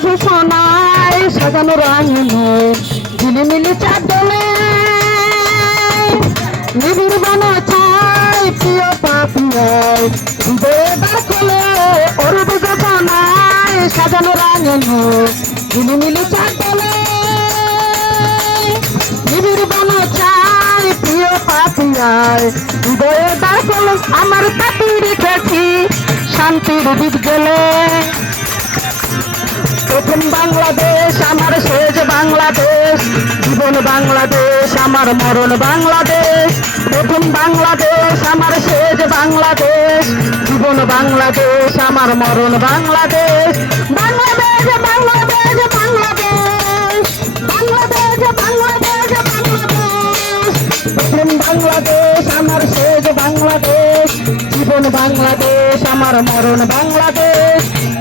অরুণ সোনায় সাজানো রাঙিনে ঝিলিমিলি চাদলে নিবিড় বানা ছাই প্রিয় পাপিয়ায় হৃদয়ে ডাকলে অরুণ সোনায় সাজানো রাঙিনে ঝিলিমিলি চাদলে নিবিড় বানা ছাই প্রিয় পাপিয়ায় হৃদয়ে ডাকলে আমার পাপি রেখেছি শান্তির দ্বীপ গেলে প্রথম বাংলাদেশ, আমার শেষ বাংলাদেশ। জীবন বাংলাদেশ, আমার মরণ বাংলাদেশ। প্রথম বাংলাদেশ, আমার শেষ বাংলাদেশ। জীবন বাংলাদেশ, আমার মরণ বাংলাদেশ। বাংলাদেশ বাংলাদেশ বাংলাদেশ। বাংলাদেশ বাংলাদেশ বাংলাদেশ। প্রথম বাংলাদেশ, আমার শেষ বাংলাদেশ। জীবন বাংলাদেশ, আমার মরণ বাংলাদেশ।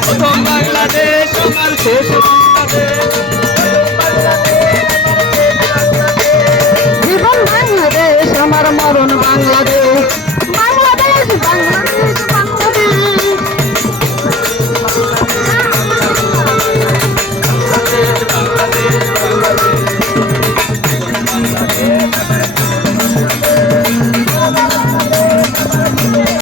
প্রথম বাংলাদেশ আমার শেষ বাংলাদেশ